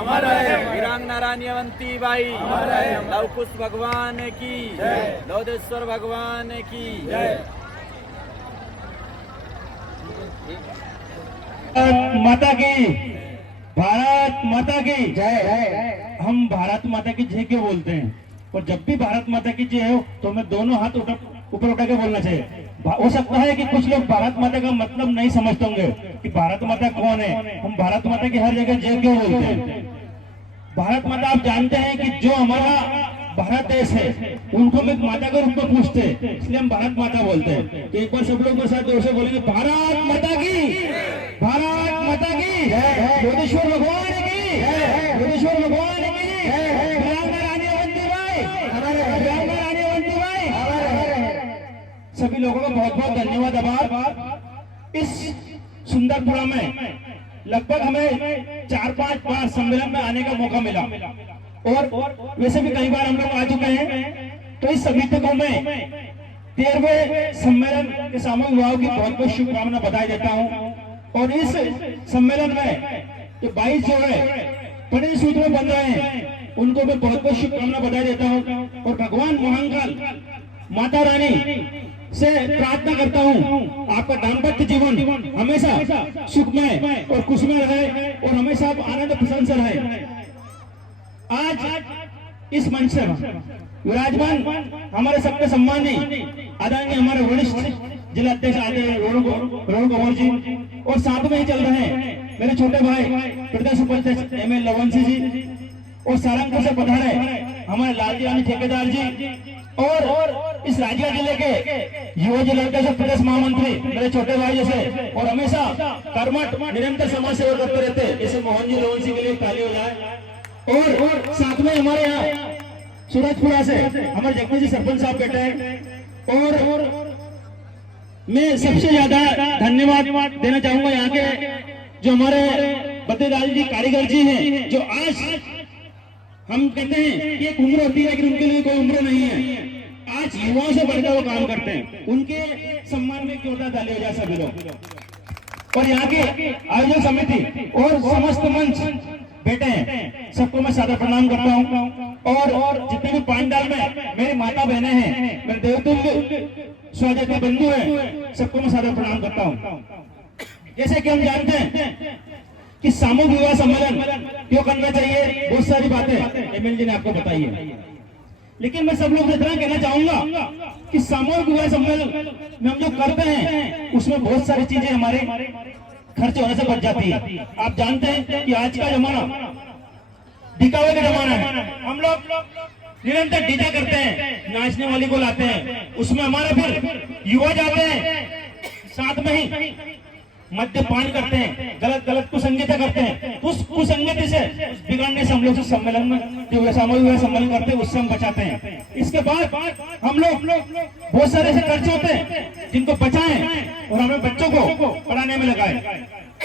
अमर है। वीरांगना रानी अवंतीबाई, अमर है। लव कुश भगवान की जय। लौदेश्वर भगवान की जय। माता की, भारत माता की जय। हम भारत माता की जय क्यों बोलते हैं? और जब भी भारत माता की जय हो तो हमें दोनों हाथ ऊपर उठा के बोलना चाहिए। हो सकता है कि कुछ लोग भारत माता का मतलब नहीं समझते होंगे कि भारत माता कौन है। हम भारत माता की हर जगह जय क्यों बोलते हैं? भारत माता, आप जानते हैं कि जो हमारा भारत देश है उनको हम एक माता के रूप में पूछते हैं, इसलिए हम भारत माता बोलते हैं। तो एक बार सब लोग मेरे साथ जोर से बोलेंगे, भारत माता की, भारत माता की, योगेश्वर भगवान की, योगेश्वर भगवान की, वीरांगना रानी अवंतीबाई, वीरांगना रानी अवंतीबाई। सभी लोगों का बहुत बहुत धन्यवाद, आभार। इस सुंदरपुरा में लगभग हमें 4-5 बार सम्मेलन में आने का मौका मिला और वैसे भी कई बार हम लोग आ चुके हैं। तो इस समिति में 13वें सम्मेलन के सामूहिक विवाह की बहुत बहुत शुभकामना बधाई देता हूं। और इस सम्मेलन में जो 22 जो है परिणय सूत्र में बन रहे हैं उनको मैं बहुत बहुत शुभकामना बधाई देता हूं। और भगवान महाकाल माता रानी से प्रार्थना करता हूं आपका दाम्पत्य जीवन हमेशा सुखमय और खुशमय रहे और हमेशा आप आनंद प्रसन्न से रहे। आज इस मंच से विराजमान हमारे सबके सम्मानी आदरणीय हमारे वरिष्ठ जिला अध्यक्ष आदरणीय रोहन कुमार जी और साथ में ही चल रहे हैं मेरे छोटे भाई प्रदेश उपाध्यक्ष एमएल लवंशी जी और सारंगपुर से पधारे हमारे लालजी रानी ठेकेदार जी और इस राजगढ़ जिले के युवा जिला अध्यक्ष प्रदेश महामंत्री मेरे छोटे भाई जैसे और हमेशा कर्मठ निरंतर समाज सेवा करते रहते जैसे मोहन जी लवंशी के लिए ताली हो जाए। और साथ में हमारे यहाँ सूरजपुरा से हमारे जगदीश जी सरपंच साहब बैठे हैं और मैं सबसे ज्यादा धन्यवाद देना चाहूंगा यहाँ के जो हमारे बद्रीलाल जी कारीगर जी हैं जो आज हम कहते हैं कि एक उम्र होती है लेकिन उनके लिए कोई उम्र नहीं है। आज युवाओं से बढ़कर वो काम करते हैं, उनके सम्मान में क्यों ताली हो जाए सभी लोग। और यहाँ की आयोजन समिति और समस्त मंच बेटे हैं सबको मैं सादर प्रणाम करता हूँ। और जितने भी पांडाल में मेरी माता बहनें हैं मेरे देवतुल्य स्वजातीय बंधु हैं सबको मैं सादर प्रणाम करता हूँ। जैसे कि हम जानते हैं कि सामूहिक विवाह सम्मेलन क्यों करना चाहिए, बहुत सारी बातें एमएल जी ने आपको बताई है, लेकिन मैं सब लोग इतना कहना चाहूंगा कि सामूहिक विवाह सम्मेलन में हम जो करते हैं उसमें बहुत सारी चीजें हमारे खर्च होने से बच जाती है। आप जानते हैं कि आज का जमाना दिखावे का जमाना है, हम लोग निरंतर डीजे करते हैं, नाचने वाली को लाते हैं, उसमें हमारे फिर युवा जाते हैं, साथ में ही मद्यपान करते हैं, गलत कुसंगति करते हैं। उस कुसंगति से बिगड़ने से हम लोग सम्मेलन में जो सामूहिक विवाह सम्मेलन करते हैं उससे हम बचाते हैं। इसके बाद हम लोग बहुत सारे ऐसे खर्च होते हैं जिनको बचाएं और हमें बच्चों को पढ़ाने में लगाएं,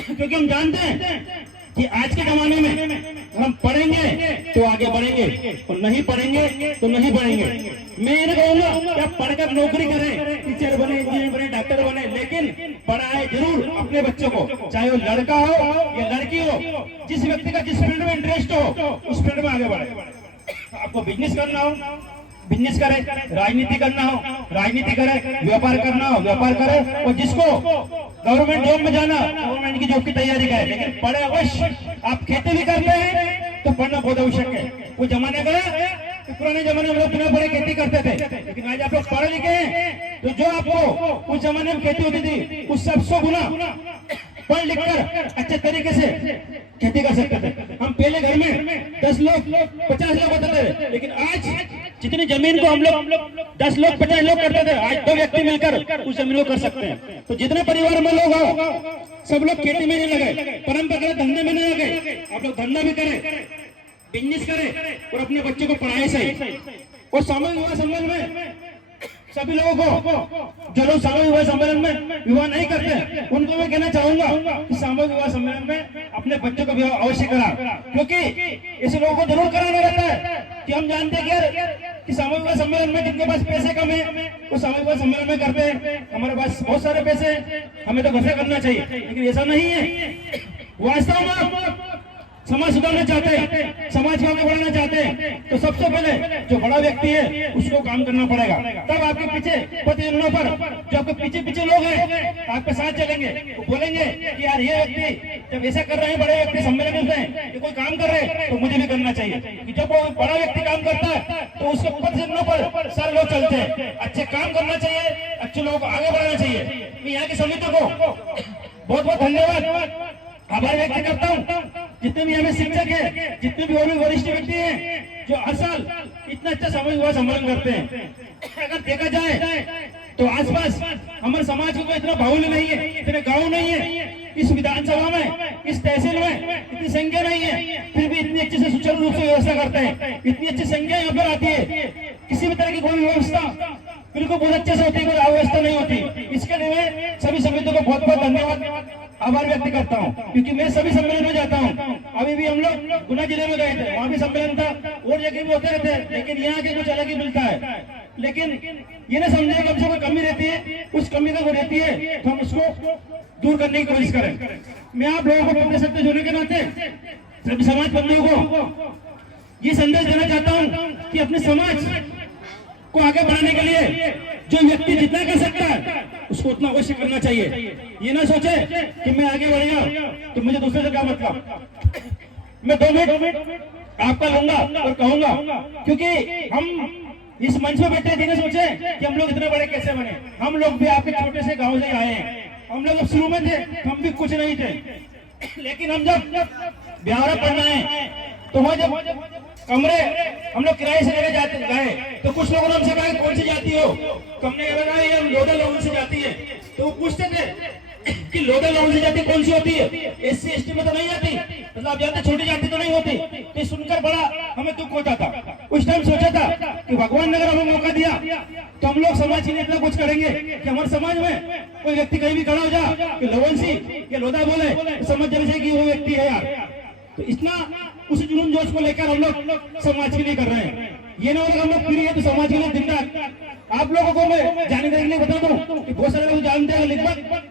क्योंकि हम जानते हैं कि आज के जमाने में हम पढ़ेंगे तो आगे बढ़ेंगे और नहीं पढ़ेंगे तो नहीं बढ़ेंगे। मैं ये कहूंगा कि आप पढ़कर नौकरी करें, टीचर बने, इंजीनियर बने, डॉक्टर बने, लेकिन पढ़ाए जरूर अपने बच्चों को, चाहे वो लड़का हो या लड़की हो, जिस व्यक्ति का जिस फील्ड में इंटरेस्ट हो उस फील्ड में आगे बढ़े। आपको बिजनेस करना हो बिजनेस करे, राजनीति करना हो राजनीति करे, व्यापार करना हो व्यापार करे, और जिसको गवर्नमेंट जॉब में जाना गवर्नमेंट की जॉब की तैयारी करे, लेकिन पढ़े अवश्य। आप खेती भी करते हैं तो पढ़ना बहुत आवश्यक है। वो जमाने गया तो पुराने जमाने में लोग बिना पढ़े खेती करते थे, लेकिन आज आप लोग पढ़े लिखे हैं तो जो आपको उस जमाने में खेती होती थी उससे 100 गुना पढ़ लिख कर अच्छे तरीके से खेती कर सकते थे। हम पहले घर में 10 लोग 50 लोग होते थे, लेकिन आज जितनी जमीन को हम लोग 10 लोग 50 लोग करते थे, आज 2 व्यक्ति मिलकर उस जमीन को कर सकते हैं। तो जितने परिवार में लोग हो सब लोग खेती में नहीं लगे, परंपरागत धंधे में नहीं लगे। आप लोग धंधा भी करें, बिजनेस करें और अपने बच्चों को पढ़ाए सही। और सामूहिक विवाह सम्मेलन में सभी लोगों को जो लोग सामूहिक विवाह सम्मेलन में विवाह नहीं करते उनको मैं कहना चाहूंगा कि सामूहिक विवाह सम्मेलन में अपने बच्चों का विवाह अवश्य करा, क्योंकि ऐसे लोगों को जरूर कराना रहता है कि हम जानते हैं कि सामूहिक विवाह सम्मेलन में जिनके पास पैसे कम है वो सामूहिक विवाह सम्मेलन में करते हैं। हमारे पास बहुत सारे पैसे, हमें तो घर से करना चाहिए, लेकिन ऐसा नहीं है। वास्तव में समाज सुधारना चाहते हैं, समाज को आगे बढ़ाना चाहते हैं, तो सबसे पहले जो बड़ा व्यक्ति है उसको काम करना पड़ेगा। तब आपके पीछे प्रतिनिधियों पर जो आपके पीछे पीछे लोग हैं आपके साथ चलेंगे, वो बोलेंगे कि यार ये व्यक्ति जब ऐसा कर रहे हैं, बड़े व्यक्ति सम्मेलन में ये कोई काम कर रहे हैं तो मुझे भी करना चाहिए। कि जब वो बड़ा व्यक्ति काम करता है तो उसके प्रतिनिधियों पर सारे लोग चलते हैं। अच्छे काम करना चाहिए, अच्छे लोगों को आगे बढ़ाना चाहिए। मैं यहाँ की समिति को बहुत बहुत धन्यवाद आभार व्यक्त करता हूँ। जितने भी हमें शिक्षक है, जितने भी और भी वरिष्ठ व्यक्ति हैं जो हर साल इतना अच्छा सामूहिक सम्मेलन करते हैं। अगर देखा जाए तो आसपास हमारे समाज को इतना बाहुल्य नहीं है, इतने गांव नहीं है, इस विधानसभा में, इस तहसील में इतनी संख्या नहीं है, फिर भी इतनी अच्छे से सुचारू रूप से व्यवस्था करते हैं। इतनी अच्छी संख्या यहाँ पर आती है, किसी भी तरह की कोई व्यवस्था बिल्कुल बहुत अच्छे से होती है, कोई अव्यवस्था नहीं होती। इसके लिए सभी समितियों को बहुत बहुत धन्यवाद आभार व्यक्त करता हूँ, क्योंकि मैं सभी सम्मेलन में जाता हूँ। अभी भी हम लोग गुना जिले में गए थे, वहाँ भी सम्मेलन था, और जगह भी होते रहते हैं, लेकिन यहाँ के कुछ अलग ही मिलता है। लेकिन ये ना समझे कम से कोई कमी रहती है, उस कमी का वो रहती है तो हम उसको दूर करने की कोशिश करें। मैं आप लोगों को पत्र सत्य होने के नाते सभी समाज बंधुओं को ये संदेश देना चाहता हूँ कि अपने समाज को आगे बढ़ाने के लिए जो व्यक्ति जितना कर सकता है उसको उतना अवश्य करना चाहिए। ये ना सोचे कि मैं आगे बढ़ गया तो मुझे दूसरे से क्या मतलब। मैं 2 मिनट आपका लूंगा और कहूंगा, क्योंकि हम इस मंच में बैठे थे, सोचे कि हम लोग इतने बड़े कैसे बने। हम लोग भी आपके छोटे से गांव से आए हैं। हम लोग जब शुरू में थे हम भी कुछ नहीं थे, लेकिन हम जब बिहार पढ़ना है तो वहाँ जब कमरे हम लोग किराए से लेके जाते गए तो कुछ लोगों ने हमसे कहा कौन सी जाती हो, तो हमने कहा ये हम लोधे लोगों से जाती है। तो वो पूछते थे कि लोधे लोगों से जाती कौन सी होती है, SC ST में तो नहीं जाती, मतलब आप जानते छोटी जाति तो नहीं होती। तो सुनकर बड़ा हमें दुख होता था। उस टाइम सोचा था कि भगवान ने अगर हमें मौका दिया तो हम लोग समाज के लिए इतना कुछ करेंगे कि हमारे समाज में कोई व्यक्ति कहीं भी खड़ा हो जाए कि लवंसी या लोधा बोले तो समझ जाने से कि वो व्यक्ति है यार। तो इतना उस जुनून जोश को लेकर हम लोग समाज के लिए कर रहे हैं। ये ना होगा हम लोग फ्री है तो समाज के लिए दिन रात। आप लोगों को मैं जानकारी के लिए बता दूं कि बहुत सारे लोग जानते हैं, लगभग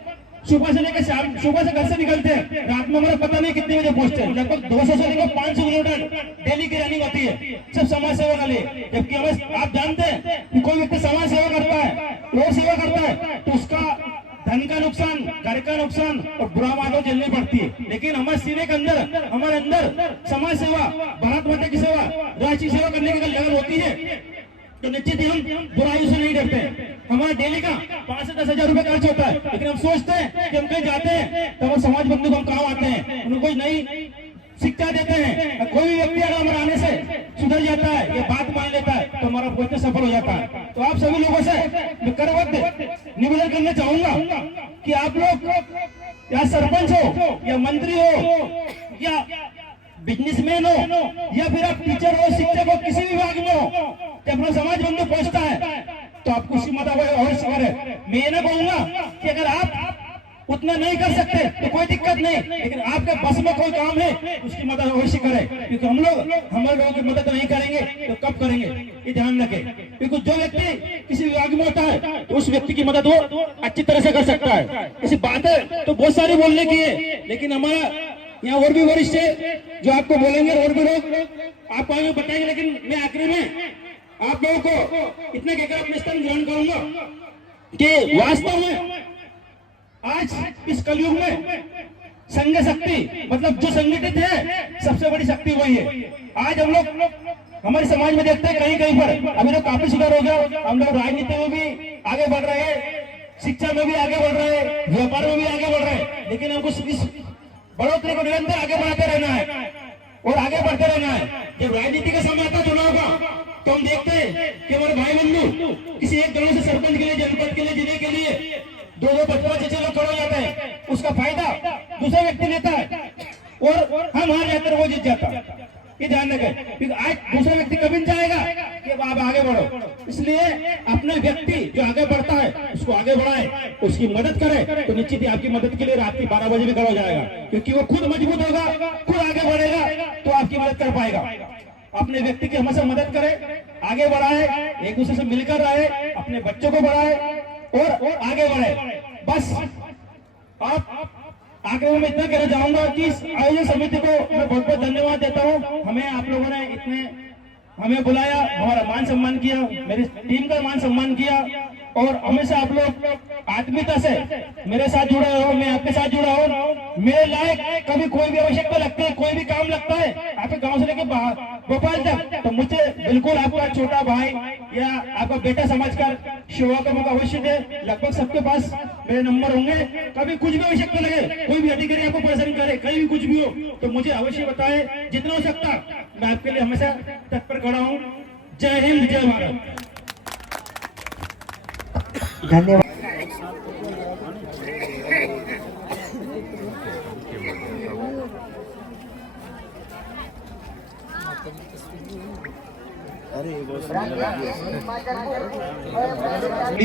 सुबह से लेकर शाम, सुबह से घर से निकलते हैं, रात में हमारा पता नहीं कितने बजे पहुंचते हैं। लगभग 200 से लेकर 500 किलोमीटर डेली की रनिंग होती है, सब समाज सेवा के लिए। जबकि हमें आप जानते हैं कि कोई व्यक्ति समाज सेवा करता है, रोड सेवा करता है, तो उसका धन का नुकसान, घर का नुकसान और बुरा मानो झेलनी पड़ती है। लेकिन हमारे सीने के अंदर, हमारे अंदर समाज सेवा, भारत माता की सेवा, राष्ट्रीय सेवा करने की लगन होती है, तो निश्चित ही हम बुराई से नहीं डरते। हमारा डेली का 5 से 10 हजार रुपए खर्च होता है, लेकिन हम सोचते हैं कि हम कहीं जाते हैं तो वो समाज बंधु को हम काम आते हैं, उनको कोई नई शिक्षा देते हैं। कोई भी व्यक्ति अगर हमारे आने से सुधर जाता है या बात मान लेता है तो हमारा प्रयत्न सफल हो जाता है। तो आप सभी लोगों से मैं करवत निवेदन करना चाहूंगा कि आप लोग या सरपंच हो या मंत्री हो या बिजनेसमैन हो या फिर आप टीचर हो, शिक्षक हो, किसी भी विभाग में हो, जब अपना समाज बंधु पहुंचता है तो आपको उसकी मदद अवश्य करें। मैं ये ना कहूंगा कि अगर आप उतना नहीं कर सकते तो कोई दिक्कत नहीं, लेकिन आपके बस में कोई काम है उसकी मदद अवश्य करें, क्योंकि हम लोग हमारे लोगों की मदद नहीं करेंगे तो कब करेंगे, ये ध्यान रखें। क्योंकि जो व्यक्ति किसी विभाग में होता है तो उस व्यक्ति की मदद वो अच्छी तरह से कर सकता है। ऐसी बातें तो बहुत सारी बोलने की है, लेकिन हमारा यहाँ और भी वरिष्ठ है जो आपको बोलेंगे और भी लोग आपको आगे बताएंगे। लेकिन मैं आखिरी में आप लोगों को इतना कहकर अपने स्थान ग्रहण करूंगा कि वास्तव में आज इस कलयुग में संघ शक्ति, मतलब जो संगठित है सबसे बड़ी शक्ति वही है। आज हम लोग हमारे समाज में देखते हैं कहीं कहीं पर अभी तो काफी सुधार हो गया। हम लोग राजनीति में भी आगे बढ़ रहे हैं, शिक्षा में भी आगे बढ़ रहे हैं, व्यापार में भी आगे बढ़ रहे हैं, लेकिन हमको इस बढ़ोतरी को निरंतर आगे बढ़ाते रहना है और आगे बढ़ते रहना है। जब राजनीति का समय आता है चुनाव का तो हम देखते हैं कि हमारे भाई बंधु किसी एक गांव से सरपंच के लिए, जनपद के लिए, जिले के लिए 2-2, 5-5, 6 लोग खड़े हो जाते हैं। उसका फायदा दूसरा व्यक्ति लेता है और हम हार जाते हैं, वो जीत जाता है। ये ध्यान रखें, क्योंकि आज दूसरा व्यक्ति कभी नहीं चाहेगा कि अब आप आगे बढ़ो। इसलिए अपने व्यक्ति जो आगे बढ़ता है उसको आगे बढ़ाए, उसकी मदद करे तो निश्चित ही आपकी मदद के लिए रात की 12 बजे भी खड़ा हो जाएगा, क्योंकि वो खुद मजबूत होगा, खुद आगे बढ़ेगा तो आपकी मदद कर पाएगा। अपने व्यक्ति की हमेशा मदद करे, आगे बढ़ाए, एक दूसरे से मिलकर रहे, अपने बच्चों को बढ़ाए और आगे बढ़े। बस आप आखिर में मैं इतना कहना चाहूंगा कि इस आयोजन समिति को मैं बहुत बहुत धन्यवाद देता हूँ। हमें आप लोगों ने इतने हमें बुलाया, हमारा मान सम्मान किया, मेरी टीम का मान सम्मान किया और हमेशा आप लोग आत्मीयता से मेरे साथ जुड़े हो, मैं आपके साथ जुड़ा हूँ। मेरे लायक कभी कोई भी आवश्यकता लगती है, कोई भी काम लगता है आपके गांव से लेकर भोपाल तक, तो मुझे बिल्कुल आपका छोटा भाई या आपका बेटा समझकर सेवा का मौका अवश्य दे। लगभग सबके पास मेरे नंबर होंगे। कभी कुछ भी आवश्यकता लगे, कोई भी अधिकारी आपको परेशान करे, कहीं भी कुछ भी हो तो मुझे अवश्य बताए। जितना हो सकता मैं आपके लिए हमेशा तत्पर खड़ा हूँ। जय हिंद, जय भारत। धन्यवाद।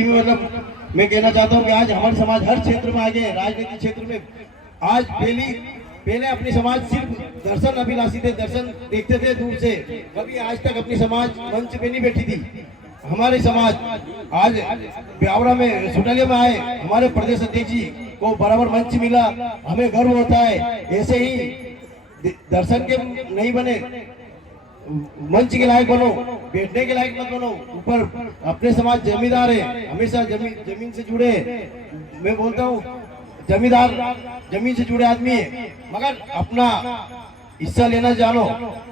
मतलब मैं कहना चाहता हूँ कि आज हमारे समाज हर क्षेत्र में आगे, राजनीतिक क्षेत्र में आज पहले अपनी समाज सिर्फ दर्शन अभिलाषी थे, दर्शन देखते थे दूर से, कभी आज तक अपनी समाज मंच पे नहीं बैठी थी। हमारी समाज आज ब्यावरा में सुटालिया में आए, हमारे प्रदेश अध्यक्ष जी को बराबर मंच मिला, हमें गर्व होता है। ऐसे ही दर्शन के नहीं बने, मंच के लायक बनो, बैठने के लायक मत बनो। ऊपर अपने समाज जमींदार है, हमेशा जमीन से जुड़े। मैं बोलता हूँ जमींदार जमीन से जुड़े आदमी है, मगर अपना हिस्सा लेना जानो।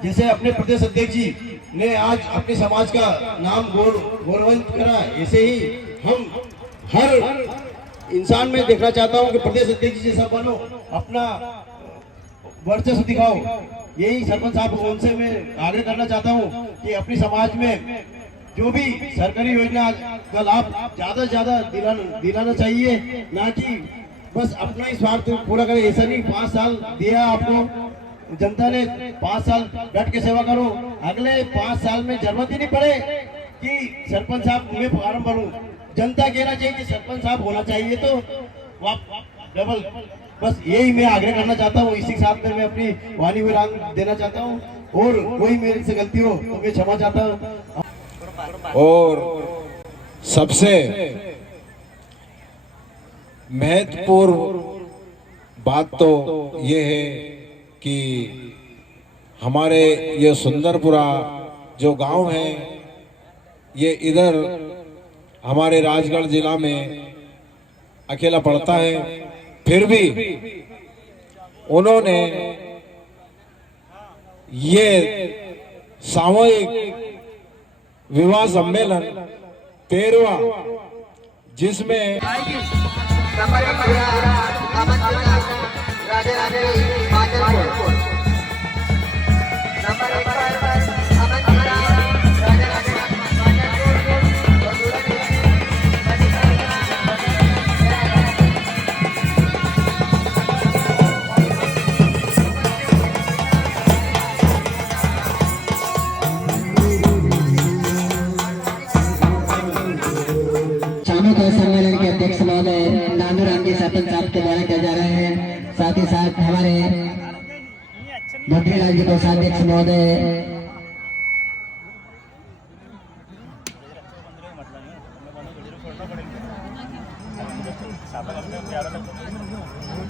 जैसे अपने प्रदेश अध्यक्ष जी ने आज अपने समाज का नाम गौरवान्वित करा, ऐसे ही हम हर इंसान में देखना चाहता हूँ कि प्रदेश अध्यक्ष जी जैसा बनो, अपना वर्चस्व दिखाओ। यही सरपंच साहब उनसे मैं आग्रह करना चाहता हूँ कि अपनी समाज में जो भी सरकारी योजना का लाभ ज्यादा से ज्यादा दिलाना चाहिए, ना कि बस अपना ही स्वार्थ पूरा करे। ऐसा नहीं 5 साल दिया आपको जनता ने, 5 साल डट के सेवा करो, अगले 5 साल में जरूरत ही नहीं पड़े कि सरपंच साहब मैं फॉर्म भरूं। जनता कहना चाहिए कि सरपंच साहब होना चाहिए, तो डबल। बस यही मैं आग्रह करना चाहता हूँ। इसी के साथ में मैं अपनी वाणी विराम देना चाहता हूँ, और कोई मेरे से गलती हो तो मैं क्षमा चाहता हूँ। और सबसे महत्वपूर्ण बात तो ये है कि हमारे ये सुंदरपुरा जो गांव है, ये इधर हमारे राजगढ़ जिला में अकेला पड़ता है। फिर भी उन्होंने ये सामूहिक विवाह सम्मेलन 13वां, जिसमें सम्मेलन के अध्यक्ष महोदय नानूराम जी सरपंच साहब के द्वारा किए जा रहे हैं। साथ ही साथ हमारे भद्रीलाल जी कोषाध्यक्ष महोदय,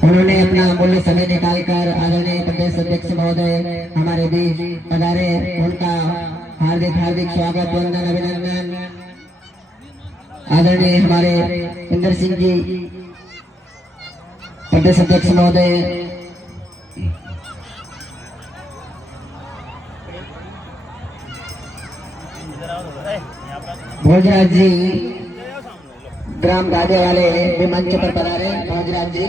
उन्होंने अपना अमूल्य समय निकालकर आदरणीय प्रदेश अध्यक्ष महोदय हमारे बीच पधारे। उनका हार्दिक हार्दिक स्वागत, वंदन, अभिनंदन। आदरणीय हमारे इंदर सिंह जी प्रदेश अध्यक्ष महोदय, भोजराज जी ग्राम गादे वाले भी मंच पर पधारे। भोजराज जी